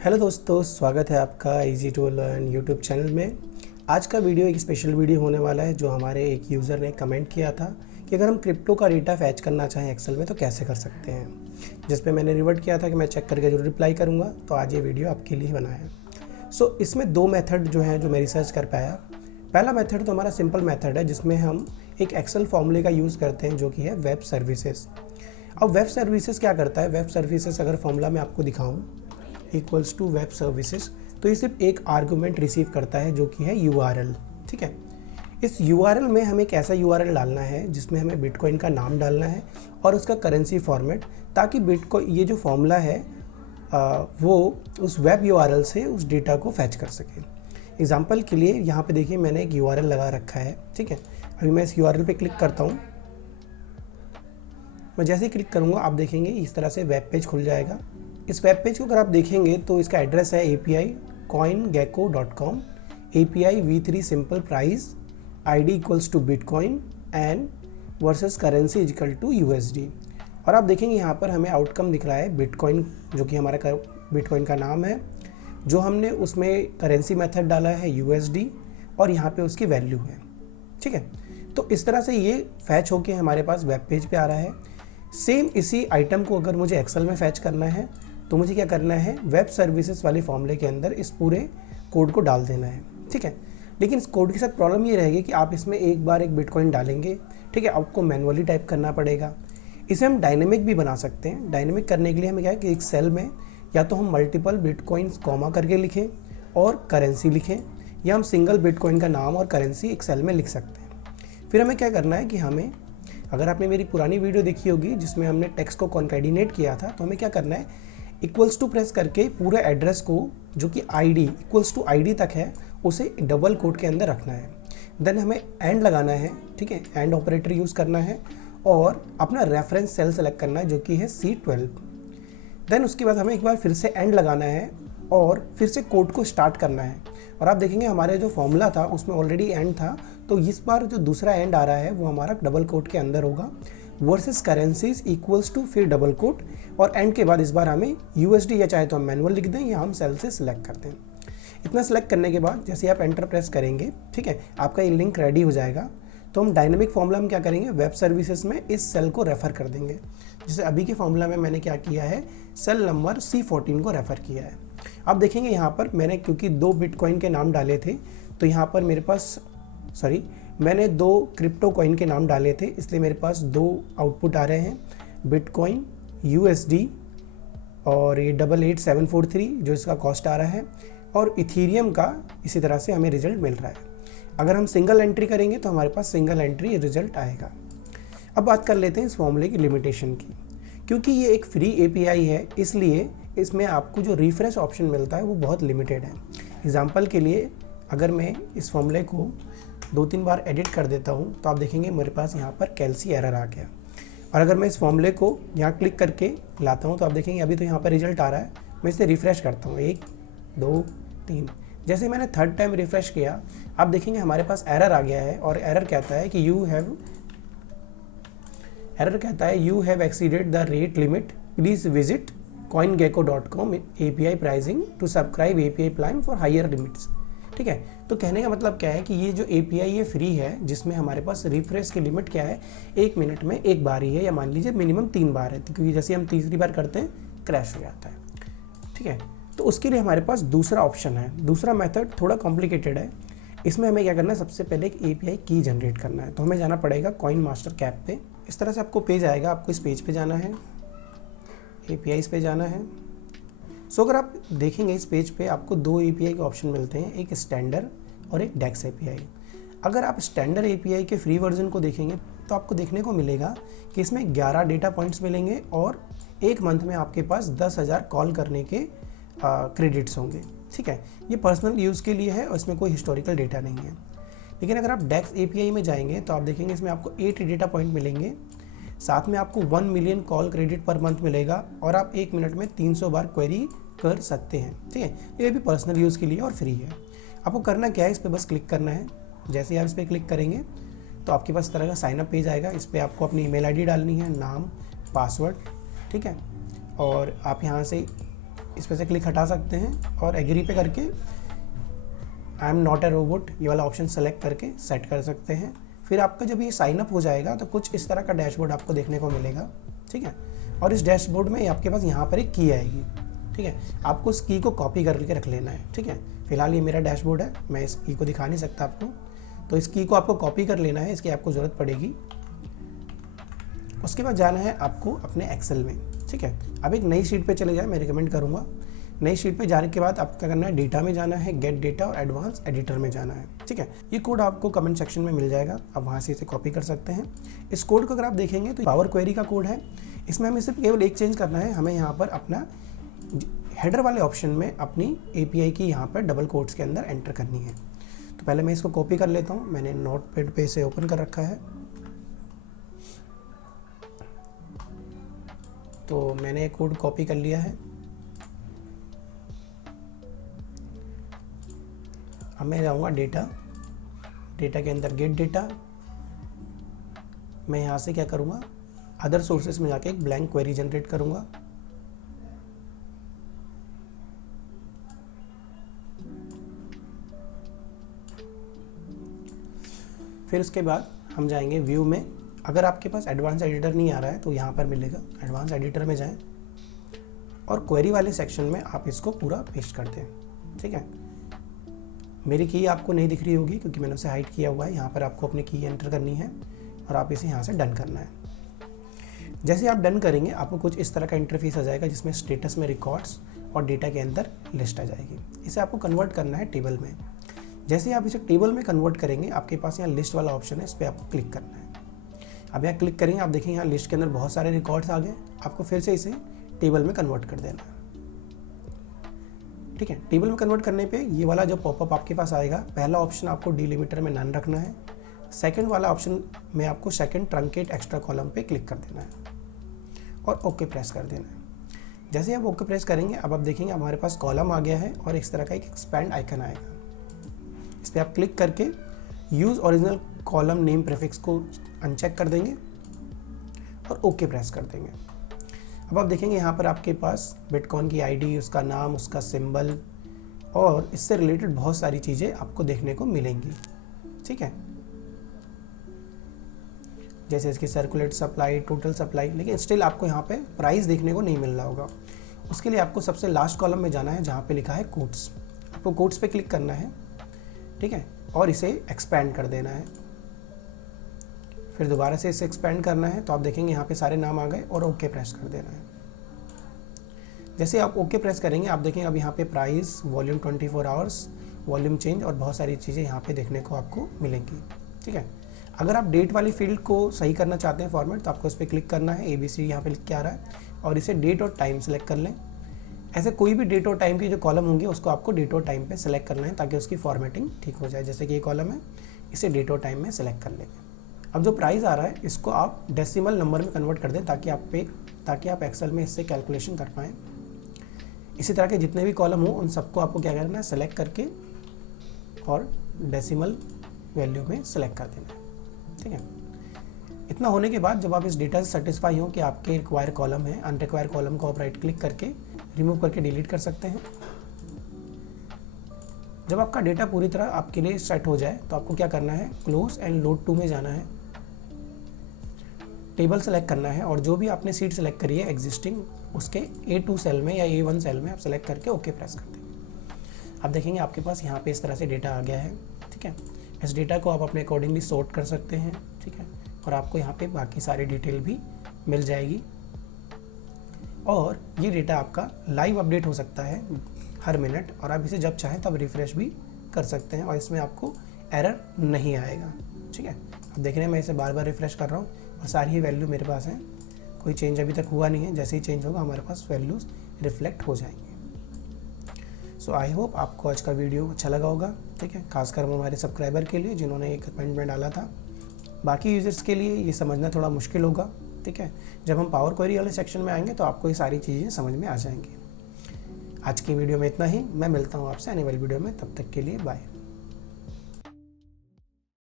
Hello दोस्तों, स्वागत है आपका easy to learn YouTube channel में। आज का वीडियो एक स्पेशल वीडियो होने वाला है जो हमारे एक यूज़र ने कमेंट किया था कि अगर हम क्रिप्टो का डेटा फैच करना चाहें एक्सेल में तो कैसे कर सकते हैं, जिस पे मैंने रिवर्ट किया था कि मैं चेक करके जरूर रिप्लाई करूँगा। तो आज ये वीडियो आपके लिए बनाया है। इसमें दो मेथड जो हैं जो मैं रिसर्च कर पाया। पहला मेथड तो हमारा सिंपल मेथड है जिसमें हम एक एक्सेल फॉर्मूले का यूज़ करते हैं जो कि है वेब सर्विसेज। अब वेब सर्विसेज क्या करता है? वेब सर्विसेज अगर फॉर्मूला में आपको दिखाऊं इक्वल्स टू वेब सर्विसेज, तो ये सिर्फ एक आर्गुमेंट रिसीव करता है जो कि है URL। ठीक है, इस URL में हमें एक ऐसा URL डालना है जिसमें हमें बिटकॉइन का नाम डालना है और उसका करेंसी फॉर्मेट, ताकि बिटकॉइन ये जो फॉर्मूला है वो उस वेब URL से उस डेटा को फैच कर सके। एग्जाम्पल के लिए यहाँ पे देखिए मैंने एक URL लगा रखा है। ठीक है, अभी मैं इस URL पे क्लिक करता हूँ। मैं जैसे ही क्लिक करूँगा आप देखेंगे इस तरह से वेब पेज खुल जाएगा। इस वेब पेज को अगर आप देखेंगे तो इसका एड्रेस है API coingecko.com, API V3 simple price, ID equals to bitcoin and versus currency equal to USD। और आप देखेंगे यहाँ पर हमें आउटकम दिख रहा है बिटकॉइन, जो कि हमारा बिटकॉइन का नाम है, जो हमने उसमें करेंसी मेथड डाला है USD और यहाँ पे उसकी वैल्यू है। ठीक है, तो इस तरह से ये फैच होके हमारे पास वेब पेज पे आ रहा है। सेम इसी आइटम को अगर मुझे एक्सेल में फैच करना है तो मुझे क्या करना है, वेब सर्विसेज वाले फॉर्मूले के अंदर इस पूरे कोड को डाल देना है। ठीक है, लेकिन इस कोड के साथ प्रॉब्लम ये रहेगी कि आप इसमें एक बार एक बिटकॉइन डालेंगे, ठीक है, आपको मैनुअली टाइप करना पड़ेगा। इसे हम डायनेमिक भी बना सकते हैं। डायनेमिक करने के लिए हमें क्या है कि एक सेल में या तो हम मल्टीपल बिटकॉइंस कॉमा करके लिखें और करेंसी लिखें, या हम सिंगल बिटकॉइन का नाम और करेंसी एक सेल में लिख सकते हैं। फिर हमें क्या करना है कि हमें, अगर आपने मेरी पुरानी वीडियो देखी होगी जिसमें हमने टेक्स्ट को कॉन्कैटिनेट किया था, तो हमें क्या करना है, इक्वल्स टू प्रेस करके पूरे एड्रेस को जो कि ID इक्वल्स टू ID तक है उसे डबल कोट के अंदर रखना है। देन हमें एंड लगाना है। ठीक है, एंड ऑपरेटर यूज़ करना है और अपना रेफरेंस सेल सेलेक्ट करना है जो कि है C12। देन उसके बाद हमें एक बार फिर से एंड लगाना है और फिर से कोड को स्टार्ट करना है। और आप देखेंगे हमारे जो फॉर्मूला था उसमें ऑलरेडी एंड था, तो इस बार जो दूसरा एंड आ रहा है वो हमारा डबल कोट के अंदर होगा, वर्सेस करेंसीज इक्वल्स टू फिर डबल कोट, और एंड के बाद इस बार हमें USD या चाहे तो हम मैनुअल लिख दें या हम सेल से सिलेक्ट करते हैं। इतना सेलेक्ट करने के बाद जैसे आप एंटर प्रेस करेंगे, ठीक है, आपका ये लिंक रेडी हो जाएगा। तो हम डायनेमिक फॉर्मूला में क्या करेंगे, वेब सर्विसेज में इस सेल को रेफ़र कर देंगे। जैसे अभी के फॉर्मूला में मैंने क्या किया है, सेल नंबर C14 को रेफ़र किया है। आप देखेंगे यहाँ पर मैंने क्योंकि 2 बिटकॉइन के नाम डाले थे, तो यहाँ पर मेरे पास मैंने 2 क्रिप्टो कॉइन के नाम डाले थे, इसलिए मेरे पास 2 आउटपुट आ रहे हैं, बिटकॉइन USD और ये 88743 जो इसका कॉस्ट आ रहा है, और इथीरियम का इसी तरह से हमें रिजल्ट मिल रहा है। अगर हम सिंगल एंट्री करेंगे तो हमारे पास सिंगल एंट्री रिजल्ट आएगा। अब बात कर लेते हैं इस फॉर्मूले की लिमिटेशन की। क्योंकि ये एक फ्री API है इसलिए इसमें आपको जो रिफ्रेश ऑप्शन मिलता है वो बहुत लिमिटेड है। एग्जाम्पल के लिए अगर मैं इस फॉर्मूले को 2-3 बार एडिट कर देता हूँ तो आप देखेंगे मेरे पास यहाँ पर कैल्सी एरर आ गया। और अगर मैं इस फॉर्मूले को यहाँ क्लिक करके लाता हूँ तो आप देखेंगे अभी तो यहाँ पर रिजल्ट आ रहा है। मैं इसे रिफ़्रेश करता हूँ, 1 2 3, जैसे मैंने थर्ड टाइम रिफ़्रेश किया आप देखेंगे हमारे पास एरर आ गया है। और एरर कहता है कि you have exceeded the rate limit, please visit coingecko.com API pricing to subscribe API plan for higher limits. ठीक है, तो कहने का मतलब क्या है कि ये जो API ये फ्री है, जिसमें हमारे पास रिफ्रेश की लिमिट क्या है, 1 मिनट में 1 बार ही है, या मान लीजिए मिनिमम 3 बार है, क्योंकि जैसे हम तीसरी बार करते हैं क्रैश हो जाता है। ठीक है, तो उसके लिए हमारे पास दूसरा ऑप्शन है। दूसरा मेथड थोड़ा कॉम्प्लिकेटेड है। इसमें हमें क्या करना है, सबसे पहले एक API की जनरेट करना है। तो हमें जाना पड़ेगा कॉइन मास्टर कैप पे। इस तरह से आपको पेज आएगा, आपको इस पेज पे जाना है, APIs पे जाना है। अगर आप देखेंगे इस पेज पे आपको 2 API के ऑप्शन मिलते हैं, एक स्टैंडर्ड और एक डेक्स API। अगर आप स्टैंडर्ड API के फ्री वर्जन को देखेंगे तो आपको देखने को मिलेगा कि इसमें 11 डेटा पॉइंट्स मिलेंगे और 1 मंथ में आपके पास 10,000 कॉल करने के क्रेडिट्स होंगे। ठीक है, ये पर्सनल यूज़ के लिए है और इसमें कोई हिस्टोरिकल डेटा नहीं है। लेकिन अगर आप डेक्स API में जाएंगे तो आप देखेंगे इसमें आपको 8 डेटा पॉइंट मिलेंगे, साथ में आपको 1 million call credit per month मिलेगा और आप 1 मिनट में 300 बार क्वेरी कर सकते हैं। ठीक है, ये भी पर्सनल यूज़ के लिए और फ्री है। आपको करना क्या है, इस पर बस क्लिक करना है। जैसे ही आप इस पर क्लिक करेंगे तो आपके पास इस तरह का साइनअप पेज आएगा। इस पर आपको अपनी email ID डालनी है, नाम, पासवर्ड। ठीक है, और आप यहाँ से इस पर से क्लिक हटा सकते हैं और एग्री पे करके I am not a robot ये वाला ऑप्शन सेलेक्ट करके सेट कर सकते हैं। फिर आपका जब ये साइन अप हो जाएगा तो कुछ इस तरह का डैशबोर्ड आपको देखने को मिलेगा, ठीक है। और इस डैशबोर्ड में आपके पास यहाँ पर एक की आएगी, ठीक है। आपको उस की को कॉपी करके रख लेना है, ठीक है। फिलहाल ये मेरा डैशबोर्ड है, मैं इस की को दिखा नहीं सकता आपको, तो इस की को आपको कॉपी कर लेना है, इसकी आपको ज़रूरत पड़ेगी। उसके बाद जाना है आपको अपने एक्सेल में, ठीक है। अब एक नई शीट पे चले जाए, मैं रिकमेंड करूँगा। नई शीट पे जाने के बाद आपको क्या करना है, डेटा में जाना है, गेट डेटा और एडवांस एडिटर में जाना है, ठीक है। ये कोड आपको कमेंट सेक्शन में मिल जाएगा, आप वहाँ से इसे कॉपी कर सकते हैं। इस कोड को अगर आप देखेंगे तो पावर क्वेरी का कोड है। इसमें हमें सिर्फ केवल एक चेंज करना है, हमें यहाँ पर अपना हेडर वाले ऑप्शन में अपनी API की यहाँ पर डबल कोट्स के अंदर एंटर करनी है। तो पहले मैं इसको कॉपी कर लेता हूँ, मैंने नोटपैड पे इसे ओपन कर रखा है। तो मैंने कोड कॉपी कर लिया है। अब मैं जाऊँगा डेटा के अंदर गेट डेटा। मैं यहाँ से क्या करूँगा, अदर सोर्सेस में जाके एक ब्लैंक क्वेरी जनरेट करूँगा। फिर उसके बाद हम जाएंगे व्यू में। अगर आपके पास एडवांस एडिटर नहीं आ रहा है तो यहाँ पर मिलेगा, एडवांस एडिटर में जाएं और क्वेरी वाले सेक्शन में आप इसको पूरा पेस्ट कर दें, ठीक है। मेरी की आपको नहीं दिख रही होगी क्योंकि मैंने उसे हाइड किया हुआ है। यहाँ पर आपको अपनी की एंटर करनी है और आप इसे यहाँ से डन करना है। जैसे आप डन करेंगे आपको कुछ इस तरह का इंटरफेस आ जाएगा जिसमें स्टेटस में रिकॉर्ड्स और डेटा के अंदर लिस्ट आ जाएगी। इसे आपको कन्वर्ट करना है टेबल में। जैसे आप इसे टेबल में कन्वर्ट करेंगे आपके पास यहाँ लिस्ट वाला ऑप्शन है, इस पर आपको क्लिक करना है। अब यहाँ क्लिक करेंगे, आप देखेंगे यहाँ लिस्ट के अंदर बहुत सारे रिकॉर्ड्स आ गए। आपको फिर से इसे टेबल में कन्वर्ट कर देना है, ठीक है। टेबल में कन्वर्ट करने पे ये वाला जो पॉपअप आपके पास आएगा, पहला ऑप्शन आपको डिलिमिटर में नन रखना है। सेकंड वाला ऑप्शन में आपको सेकंड ट्रंकेट एक्स्ट्रा कॉलम पे क्लिक कर देना है और ओके प्रेस कर देना है। जैसे आप ओके प्रेस करेंगे अब आप देखेंगे हमारे पास कॉलम आ गया है और इस तरह का एक एक्सपैंड आइकन आएगा। इस पर आप क्लिक करके use original column name prefix को अनचेक कर देंगे और ओके प्रेस कर देंगे। अब आप देखेंगे यहाँ पर आपके पास बिटकॉइन की आईडी, उसका नाम, उसका सिंबल और इससे रिलेटेड बहुत सारी चीज़ें आपको देखने को मिलेंगी, ठीक है। जैसे इसकी सर्कुलेट सप्लाई, टोटल सप्लाई, लेकिन स्टिल आपको यहाँ पे प्राइस देखने को नहीं मिल रहा होगा। उसके लिए आपको सबसे लास्ट कॉलम में जाना है जहाँ पे लिखा है कोट्स। आपको कोट्स पे क्लिक करना है, ठीक है, और इसे एक्सपैंड कर देना है। फिर दोबारा से इसे एक्सपैंड करना है तो आप देखेंगे यहाँ पे सारे नाम आ गए और ओके प्रेस कर देना है। जैसे आप ओके प्रेस करेंगे आप देखेंगे अब यहाँ पे price, volume 24 hours, volume change और बहुत सारी चीज़ें यहाँ पे देखने को आपको मिलेंगी, ठीक है। अगर आप डेट वाली फील्ड को सही करना चाहते हैं फॉर्मेट तो आपको इस पर क्लिक करना है। ABC यहाँ पे लिख के आ रहा है और इसे डेट और टाइम सेलेक्ट कर लें। ऐसे कोई भी डेट और टाइम की जो कॉलम होंगे उसको आपको डेट और टाइम पे सेलेक्ट करना है ताकि उसकी फॉर्मेटिंग ठीक हो जाए। जैसे कि ये कॉलम है, इसे डेट और टाइम में सेलेक्ट कर लेंगे। अब जो प्राइस आ रहा है इसको आप डेसिमल नंबर में कन्वर्ट कर दें ताकि आप एक्सेल में इससे कैलकुलेशन कर पाएँ। इसी तरह के जितने भी कॉलम हो उन सबको आपको क्या करना है, सेलेक्ट करके और डेसिमल वैल्यू में सेलेक्ट कर देना है, ठीक है। इतना होने के बाद जब आप इस डेटा से सेटिस्फाई हो कि आपके रिक्वायर कॉलम है, अनरिक्वायर कॉलम को आप राइट क्लिक करके रिमूव करके डिलीट कर सकते हैं। जब आपका डेटा पूरी तरह आपके लिए सेट हो जाए तो आपको क्या करना है, क्लोज एंड लोड टू में जाना है, टेबल सेलेक्ट करना है और जो भी आपने सीट सेलेक्ट करी है एग्जिस्टिंग उसके A2 सेल में या A1 सेल में आप सेलेक्ट करके ओके प्रेस कर देंगे। आप देखेंगे आपके पास यहाँ पे इस तरह से डेटा आ गया है, ठीक है। इस डेटा को आप अपने अकॉर्डिंगली सॉर्ट कर सकते हैं, ठीक है, और आपको यहाँ पे बाकी सारी डिटेल भी मिल जाएगी। और ये डेटा आपका लाइव अपडेट हो सकता है हर मिनट और आप इसे जब चाहें तब रिफ्रेश भी कर सकते हैं और इसमें आपको एरर नहीं आएगा, ठीक है। अब देख रहे हैं मैं इसे बार बार रिफ्रेश कर रहा हूँ और सारी ही वैल्यू मेरे पास है, कोई चेंज अभी तक हुआ नहीं है। जैसे ही चेंज होगा हमारे पास वैल्यूज़ रिफ्लेक्ट हो जाएंगे। सो आई होप आपको आज का वीडियो अच्छा लगा होगा, ठीक है, खासकर हमारे सब्सक्राइबर के लिए जिन्होंने एक कमेंट में डाला था। बाकी यूज़र्स के लिए ये समझना थोड़ा मुश्किल होगा, ठीक है। जब हम पावर क्वेरी वाले सेक्शन में आएंगे तो आपको ये सारी चीज़ें समझ में आ जाएंगी। आज की वीडियो में इतना ही, मैं मिलता हूँ आपसे आने वाली वीडियो में, तब तक के लिए बाय।